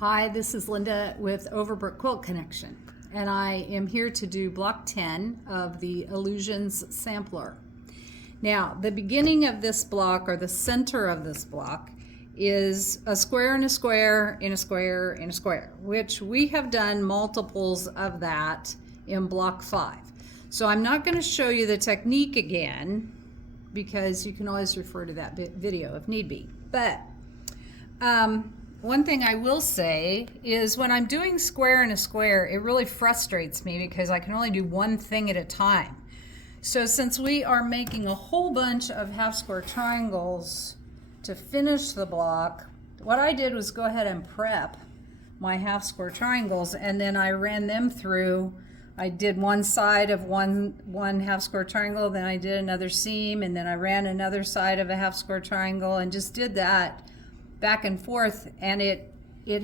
Hi, this is Linda with Overbrook Quilt Connection, and I am here to do block 10 of the Illusions Sampler. Now, the beginning of this block, or the center of this block, is a square and a square and a square and a square, which we have done multiples of that in block 5. So I'm not going to show you the technique again, because you can always refer to that video if need be. But one thing I will say is when I'm doing square and a square, it really frustrates me because I can only do one thing at a time. So since we are making a whole bunch of half square triangles to finish the block, what I did was go ahead and prep my half square triangles, and then I ran them through. I did one side of one half square triangle, then I did another seam, and then I ran another side of a half square triangle and just did that back and forth, and it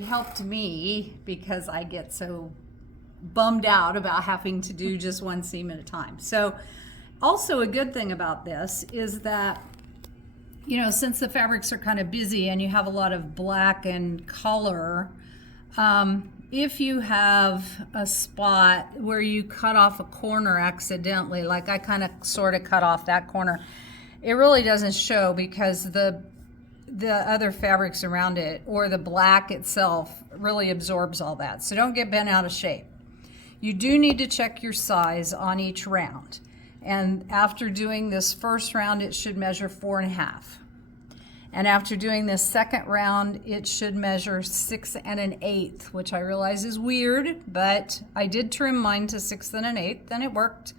helped me because I get so bummed out about having to do just one seam at a time. So also a good thing about this is that, you know, since the fabrics are kind of busy and you have a lot of black and color, if you have a spot where you cut off a corner accidentally, like I kind of sort of cut off that corner, it really doesn't show because the other fabrics around it, or the black itself, really absorbs all that. So don't get bent out of shape. You do need to check your size on each round. And after doing this first round, it should measure 4.5. And after doing this second round, it should measure 6 1/8, which I realize is weird, but I did trim mine to 6 1/8, and it worked.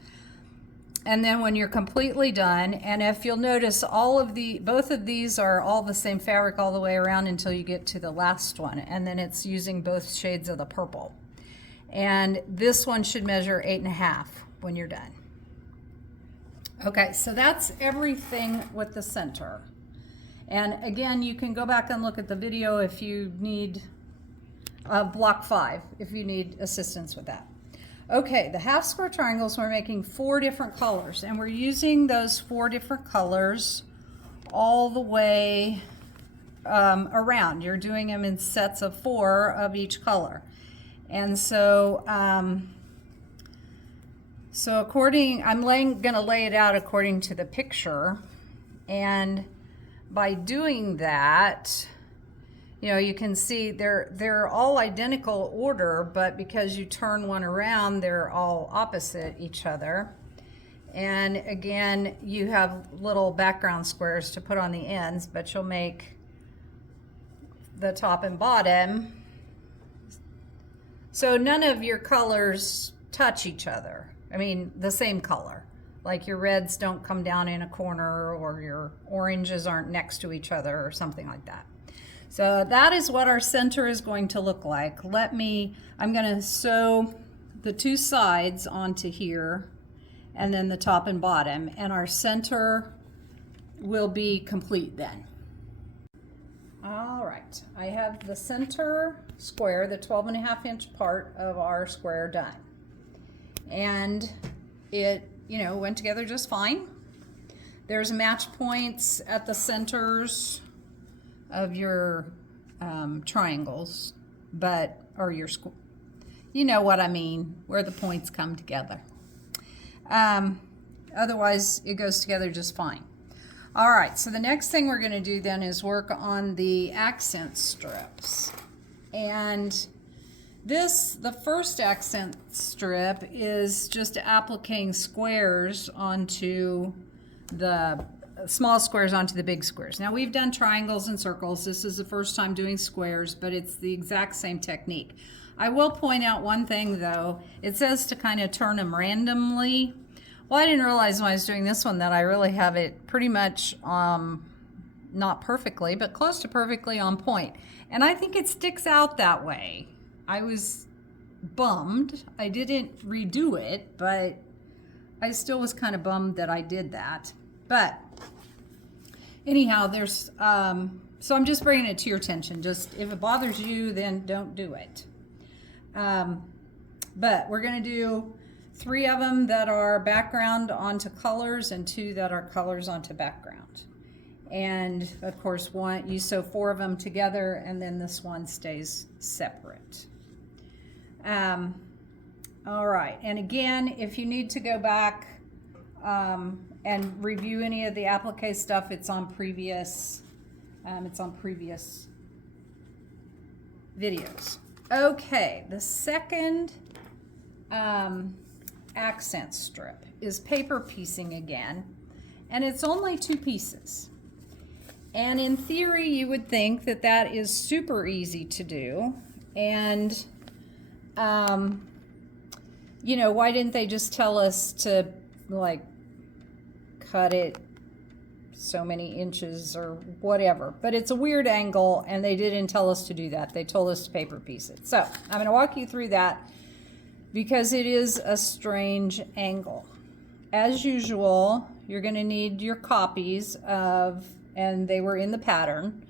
And then when you're completely done, and if you'll notice, both of these are all the same fabric all the way around until you get to the last one, and then it's using both shades of the purple. And this one should measure 8.5 when you're done. Okay, so that's everything with the center. And again, you can go back and look at the video if you need block 5, if you need assistance with that. Okay, the half square triangles, we're making 4 different colors, and we're using those 4 different colors all the way around. You're doing them in sets of 4 of each color. And so, I'm going to lay it out according to the picture, and by doing that, you know, you can see they're all identical order, but because you turn one around, they're all opposite each other. And again, you have little background squares to put on the ends, but you'll make the top and bottom. So none of your colors touch each other. I mean, the same color. Like your reds don't come down in a corner, or your oranges aren't next to each other, or something like that. So that is what our center is going to look like. I'm going to sew the 2 sides onto here, and then the top and bottom, and our center will be complete then. All right, I have the center square, the 12.5-inch part of our square done. And it, you know, went together just fine. There's match points at the centers of your triangles, you know what I mean, where the points come together. Otherwise, it goes together just fine. All right, so the next thing we're going to do then is work on the accent strips. And the first accent strip is just appliquing squares onto the small squares onto the big squares. Now, we've done triangles and circles. This is the first time doing squares, but it's the exact same technique. I will point out one thing though. It says to kind of turn them randomly. Well, I didn't realize when I was doing this one that I really have it pretty much, not perfectly, but close to perfectly on point. And I think it sticks out that way. I was bummed. I didn't redo it, but I still was kind of bummed that I did that. But anyhow, so I'm just bringing it to your attention. Just if it bothers you, then don't do it. But we're going to do 3 of them that are background onto colors and 2 that are colors onto background. And of course, you sew 4 of them together, and then this one stays separate. All right, and again, if you need to go back and review any of the applique stuff, it's on previous videos. Okay, the second accent strip is paper piecing again, and it's only 2 pieces. And in theory, you would think that that is super easy to do. And, you know, why didn't they just tell us to, like, cut it so many inches or whatever? But it's a weird angle, and they didn't tell us to do that. They told us to paper piece it. So I'm going to walk you through that because it is a strange angle. As usual, you're going to need your copies of, and they were in the pattern.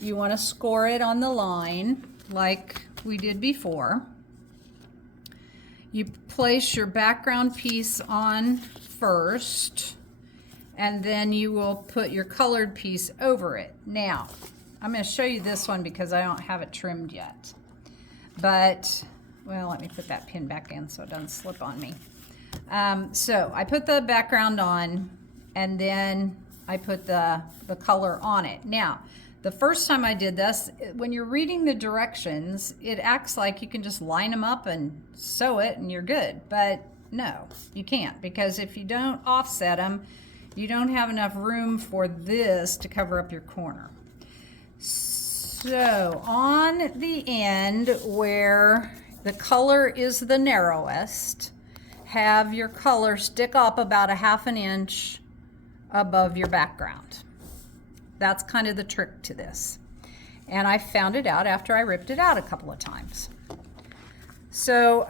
You want to score it on the line like we did before. You place your background piece on first, and then you will put your colored piece over it. Now, I'm going to show you this one because I don't have it trimmed yet. But, well, let me put that pin back in so it doesn't slip on me. So I put the background on, and then I put the color on it. Now, the first time I did this, when you're reading the directions, it acts like you can just line them up and sew it and you're good. But no, you can't, because if you don't offset them, you don't have enough room for this to cover up your corner. So on the end where the color is the narrowest, have your color stick up about 1/2 inch above your background. That's kind of the trick to this. And I found it out after I ripped it out a couple of times. So,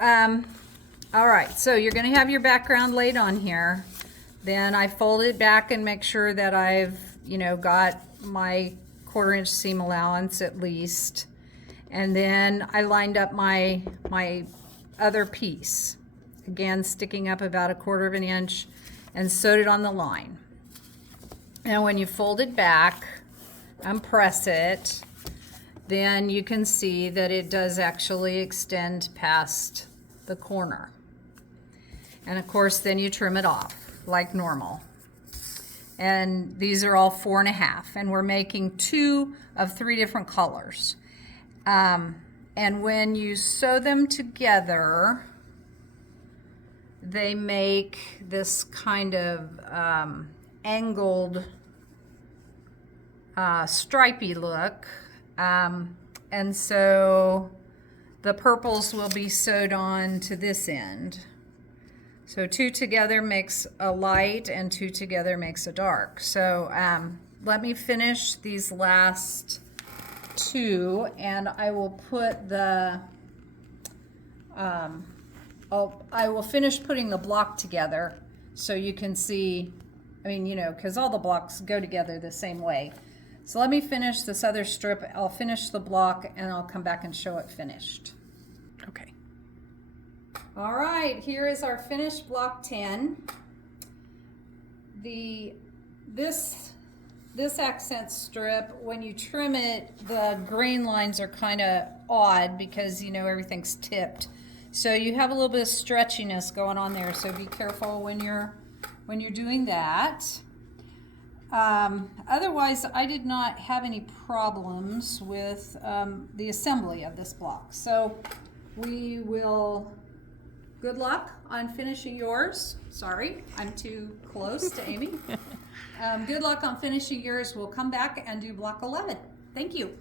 all right, so you're gonna have your background laid on here. Then I fold it back and make sure that I've, you know, got my 1/4 inch seam allowance at least. And then I lined up my other piece, again sticking up about 1/4 inch, and sewed it on the line. And when you fold it back and press it, then you can see that it does actually extend past the corner. And of course, then you trim it off like normal. And these are all 4.5, and we're making 2 of 3 different colors. And when you sew them together, they make this kind of angled stripy look, and so the purples will be sewed on to this end. So 2 together makes a light and 2 together makes a dark. So let me finish these last 2, and I will put the I will finish putting the block together so you can see, I mean, you know, because all the blocks go together the same way. So let me finish this other strip. I'll finish the block and I'll come back and show it finished. Okay. All right, here is our finished block 10. This accent strip, when you trim it, the grain lines are kind of odd because, you know, everything's tipped. So you have a little bit of stretchiness going on there, so be careful when you're doing that. Otherwise, I did not have any problems with the assembly of this block. So we will, good luck on finishing yours. Sorry, I'm too close to Amy. Good luck on finishing yours. We'll come back and do block 11. Thank you.